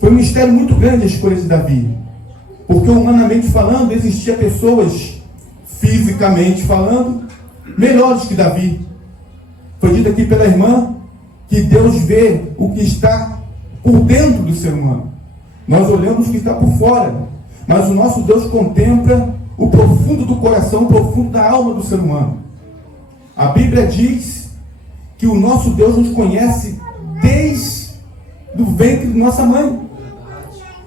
Foi um mistério muito grande a escolha de Davi. Porque humanamente falando, existiam pessoas, fisicamente falando, melhores que Davi. Foi dito aqui pela irmã que Deus vê o que está por dentro do ser humano. Nós olhamos o que está por fora, mas o nosso Deus contempla o profundo do coração, o profundo da alma do ser humano. A Bíblia diz que o nosso Deus nos conhece desde o ventre de nossa mãe.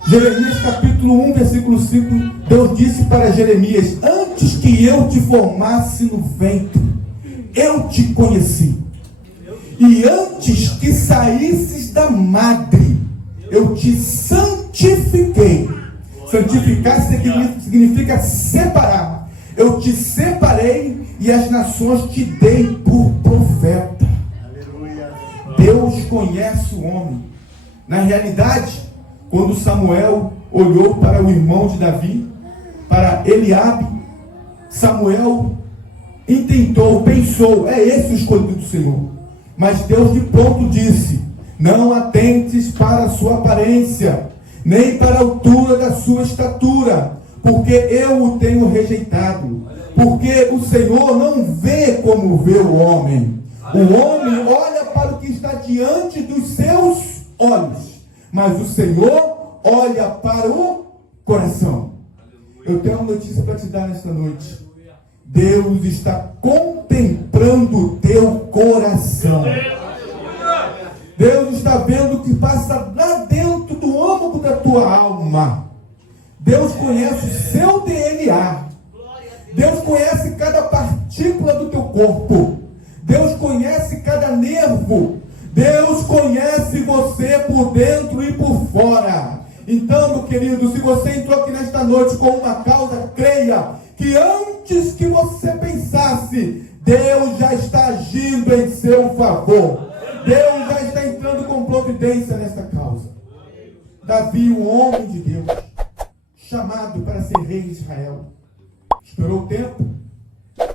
Jeremias capítulo 1, versículo 5, Deus disse para Jeremias: antes que eu te formasse no ventre, eu te conheci. E antes que saísses da madre, eu te santifiquei. Santificar significa separar. Eu te separei e as nações te dei por profeta. Deus conhece o homem. Na realidade, quando Samuel olhou para o irmão de Davi, para Eliabe, Samuel intentou, pensou: é esse o escolhido do Senhor. Mas Deus de pronto disse: não atentes para a sua aparência, nem para a altura da sua estatura, porque eu o tenho rejeitado. Porque o Senhor não vê como vê o homem. O homem olha para o que está diante dos seus olhos, mas o Senhor olha para o coração. Eu tenho uma notícia para te dar nesta noite. Deus está contemplando o teu coração. Deus está vendo o que passa lá dentro do âmago da tua alma. Deus conhece o seu DNA. Deus conhece cada partícula do teu corpo. Deus conhece cada nervo. Deus conhece você por dentro e por fora. Então, meu querido, se você entrou aqui nesta noite com uma causa, creia que antes que você pensasse, Deus já está agindo em seu favor. Deus já está entrando com providência nesta causa. Davi, um homem de Deus, chamado para ser rei de Israel, esperou o tempo,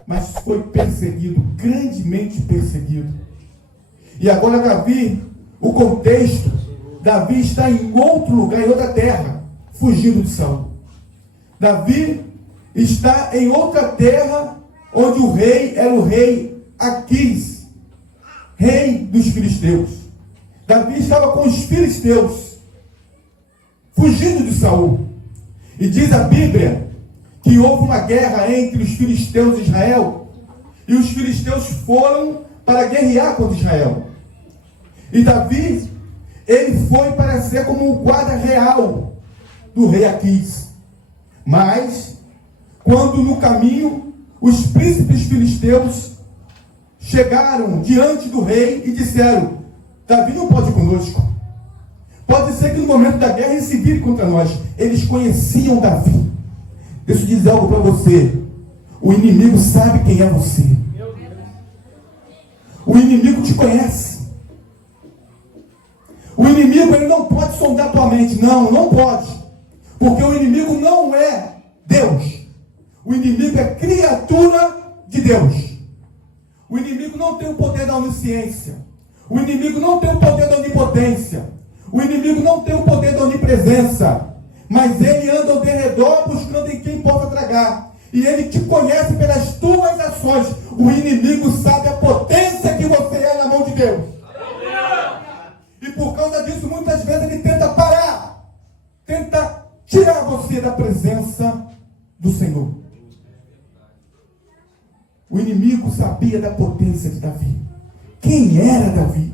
mas foi perseguido, grandemente perseguido. E agora Davi, o contexto, Davi está em outro lugar, em outra terra, fugindo de Saul. Davi está em outra terra, onde o rei era o rei Aquis, rei dos filisteus. Davi estava com os filisteus, fugindo de Saul. E diz a Bíblia que houve uma guerra entre os filisteus e Israel, e os filisteus foram para guerrear contra Israel. E Davi, ele foi para ser como o guarda real do rei Aquis. Mas, quando no caminho os príncipes filisteus chegaram diante do rei e disseram: Davi não pode ir conosco. Pode ser que no momento da guerra ele se vire contra nós. Eles conheciam Davi. Deixa eu dizer algo para você. O inimigo sabe quem é você. O inimigo te conhece. O inimigo, ele não pode sondar tua mente. Não, não pode. Porque o inimigo não é Deus. O inimigo é criatura de Deus. O inimigo não tem o poder da onisciência. O inimigo não tem o poder da onipotência. O inimigo não tem o poder da onipresença. Mas ele anda ao derredor buscando em quem possa tragar. E ele te conhece pelas tuas ações. O inimigo sabe a potência que você é na mão de Deus. E por causa disso, muitas vezes ele tenta parar. Tenta tirar você da presença do Senhor. O inimigo sabia da potência de Davi. Quem era Davi?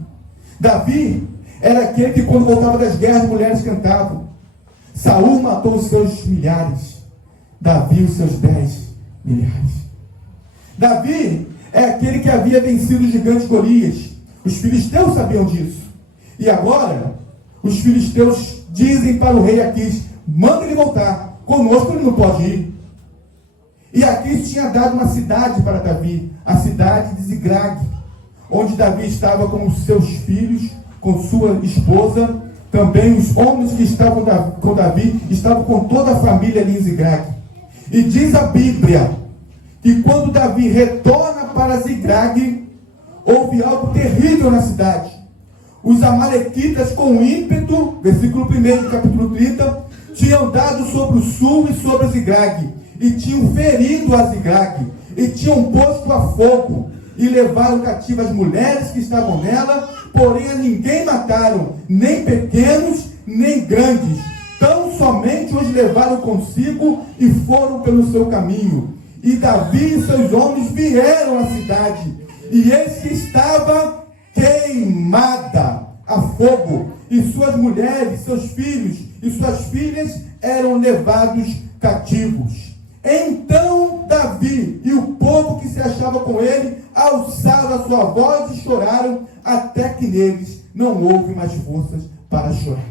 Davi era aquele que quando voltava das guerras, as mulheres cantavam. Saul matou os seus milhares, Davi os seus 10 milhares. Davi é aquele que havia vencido o gigante Golias. Os filisteus sabiam disso. E agora, os filisteus dizem para o rei Aquis: manda ele voltar, conosco ele não pode ir. E Aquis tinha dado uma cidade para Davi, a cidade de Ziglag, onde Davi estava com os seus filhos, com sua esposa, também os homens que estavam com Davi, estavam com toda a família ali em Ziglag. E diz a Bíblia que quando Davi retorna para Ziglag, houve algo terrível na cidade. os amalequitas com ímpeto, versículo 1 do capítulo 30, tinham dado sobre o sul e sobre Ziglag, e tinham ferido a Ziglag, e tinham posto a fogo, e levaram cativas as mulheres que estavam nela, porém a ninguém mataram, nem pequenos, nem grandes, tão somente os levaram consigo e foram pelo seu caminho. E Davi e seus homens vieram à cidade, e eis que estava queimada a fogo, e suas mulheres, seus filhos e suas filhas eram levados cativos. Então Davi e o povo que se achava com ele alçaram a sua voz e choraram, até que neles não houve mais forças para chorar.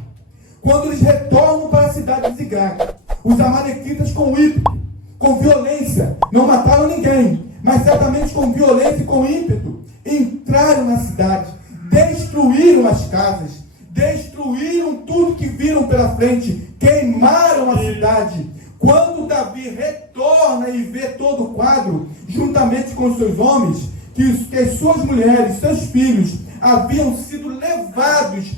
Quando eles retornam para a cidade de Ziglag, os amalequitas com ímpeto, com violência, não mataram ninguém, mas certamente com violência e com ímpeto, entraram na cidade, destruíram as casas, destruíram tudo que viram pela frente, queimaram a cidade. Quando Davi retorna e vê todo o quadro, juntamente com os seus homens, que as suas mulheres, seus filhos, haviam sido levados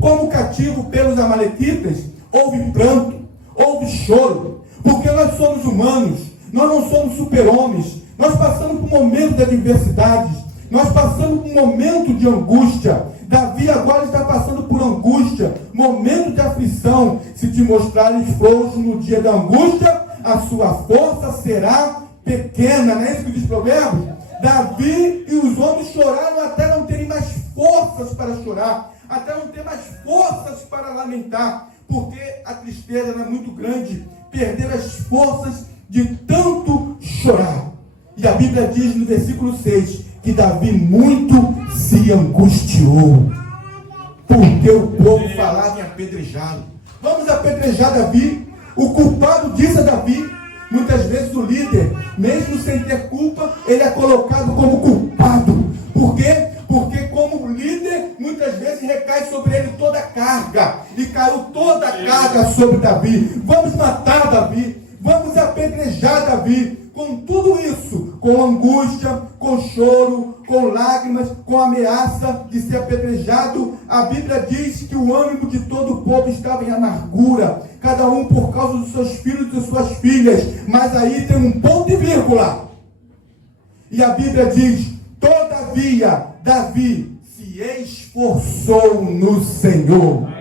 como cativo pelos amalequitas, houve pranto, houve choro, porque nós somos humanos, nós não somos super-homens, nós passamos por um momento de adversidades, nós passamos por um momento de angústia. Davi agora está passando por angústia, momento de aflição. Se te mostrares frouxo no dia da angústia, a sua força será pequena. Não é isso que diz Provérbios? Davi e os homens choraram até não terem mais forças para chorar, até não ter mais forças para lamentar, porque a tristeza era muito grande, perderam as forças de tanto chorar. E a Bíblia diz no versículo 6, que Davi muito se angustiou, porque o povo falava em apedrejá-lo. Vamos apedrejar Davi? O culpado disso é Davi. Muitas vezes o líder, mesmo sem ter culpa, ele é colocado como culpado. Por quê? Porque como líder, muitas vezes recai sobre ele toda a carga. E caiu toda a carga sobre Davi. Vamos matar Davi. Vamos apedrejar Davi. Com tudo isso, com angústia, com choro, com lágrimas, com ameaça de ser apedrejado, a Bíblia diz que o ânimo de todo o povo estava em amargura, cada um por causa dos seus filhos e de suas filhas. Mas aí tem um ponto e vírgula. E a Bíblia diz: todavia, Davi se esforçou no Senhor.